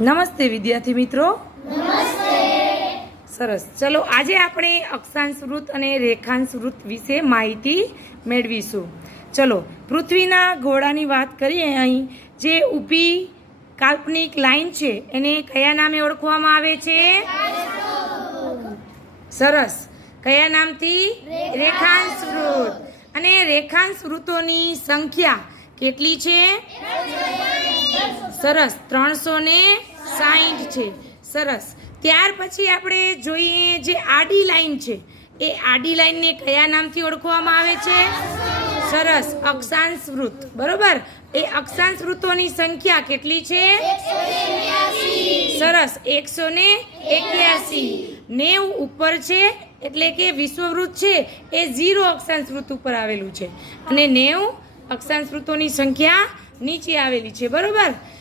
નમસ્તે વિદ્યાર્થી મિત્રો. સરસ. ચલો આજે આપણે અક્ષાંશ વૃત્ત અને રેખાંશ વૃત્ત વિશે માહિતી મેળવીશું. ચલો પૃથ્વીના ગોળાની વાત કરીએ અહીં. જે ઊભી કાલ્પનિક લાઈન છે એને કયા નામે ઓળખવામાં આવે છે? સરસ. કયા નામથી? રેખાંશ વૃત્ત અને રેખાંશ વૃત્તોની સંખ્યા કેટલી છે? સરસ. ત્રણસો ને સાહીઠ છે. સરસ. ત્યાર પછી આપણે જોઈએ જે આડી લાઈન છે. એ આડી લાઈનને કયા નામથી ઓળખવામાં આવે છે? સરસ. અક્ષાંશ વૃત્ત. બરોબર? એ અક્ષાંશ વૃત્તોની સંખ્યા કેટલી છે? સરસ. એકસો ને એક્યાસી. નેવ ઉપર છે એટલે કે વિશ્વવૃત્ત છે. એ ઝીરો અક્ષાંશ વૃત્ત ઉપર આવેલું છે. અને નેવ અક્ષાંશ વૃત્તોની સંખ્યા નીચે આવેલી છે બરોબર?